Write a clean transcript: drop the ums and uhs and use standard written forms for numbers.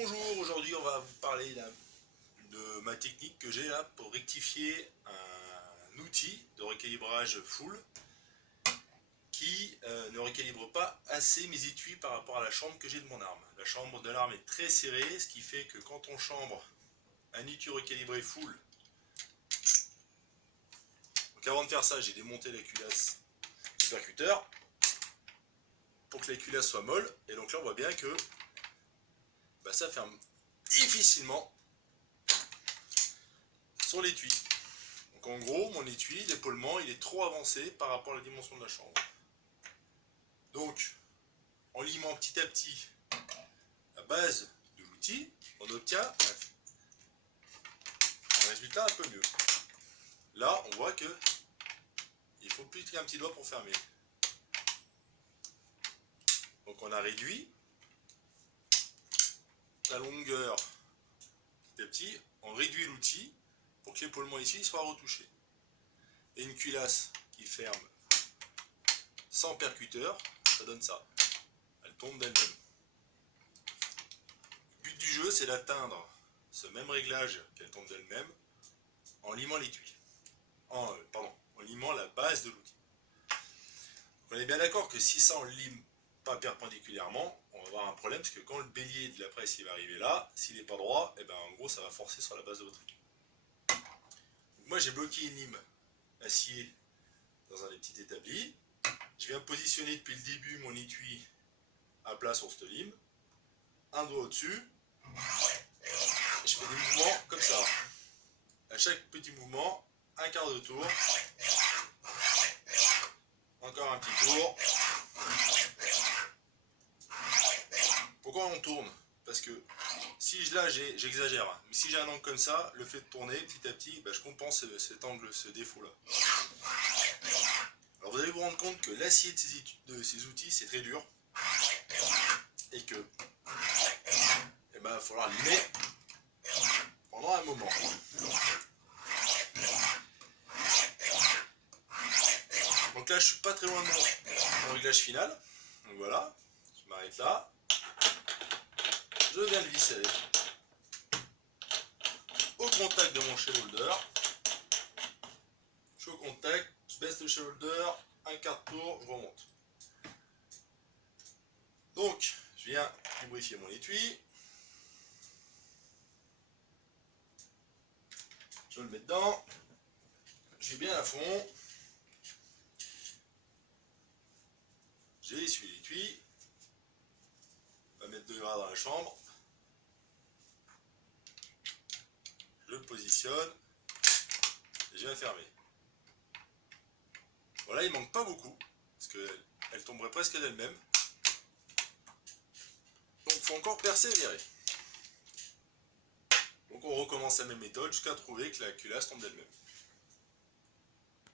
Bonjour, aujourd'hui on va vous parler là, de ma technique que j'ai là pour rectifier un outil de recalibrage full qui ne recalibre pas assez mes étuis par rapport à la chambre que j'ai de mon arme. La chambre de l'arme est très serrée, ce qui fait que quand on chambre un étui recalibré full, donc avant de faire ça j'ai démonté la culasse du percuteur pour que la culasse soit molle, et donc là on voit bien que ça ferme difficilement sur l'étui. Donc en gros, mon étui, l'épaulement, il est trop avancé par rapport à la dimension de la chambre. Donc, en limant petit à petit la base de l'outil, on obtient un résultat un peu mieux. Là, on voit que il faut plus qu'un petit doigt pour fermer. Donc on a réduit la longueur petit à petit, on réduit l'outil pour que l'épaulement ici soit retouché. Et une culasse qui ferme sans percuteur, ça donne ça. Elle tombe d'elle-même. Le but du jeu, c'est d'atteindre ce même réglage qu'elle tombe d'elle-même en limant l'étui. En limant la base de l'outil. On est bien d'accord que si ça on ne lime pas perpendiculairement, on va avoir un problème, parce que quand le bélier de la presse il va arriver là, s'il n'est pas droit, et en gros ça va forcer sur la base de votre étui. Moi j'ai bloqué une lime acier dans un des petits établis. Je viens positionner depuis le début mon étui à plat sur cette lime, un doigt au-dessus, et je fais des mouvements comme ça. À chaque petit mouvement, un quart de tour, encore un petit tour. Pourquoi on tourne? Parce que si là j'exagère, mais si j'ai un angle comme ça, le fait de tourner petit à petit, je compense cet angle, ce défaut là. Alors vous allez vous rendre compte que l'acier de ces outils c'est très dur, et que il va falloir limer pendant un moment. Donc là je suis pas très loin de mon réglage final. Donc voilà, je m'arrête là. Je viens le visser au contact de mon shareholder. Je suis au contact, je baisse le shareholder, un quart de tour, je remonte. Donc je viens lubrifier mon étui. Je le mets dedans. J'ai bien à fond. J'ai essuyé l'étui. On va mettre 2 gras dans la chambre. Je le positionne. Et je viens fermer. Voilà, il manque pas beaucoup, parce qu'elle tomberait presque d'elle-même. Donc il faut encore persévérer. Donc on recommence la même méthode jusqu'à trouver que la culasse tombe d'elle-même.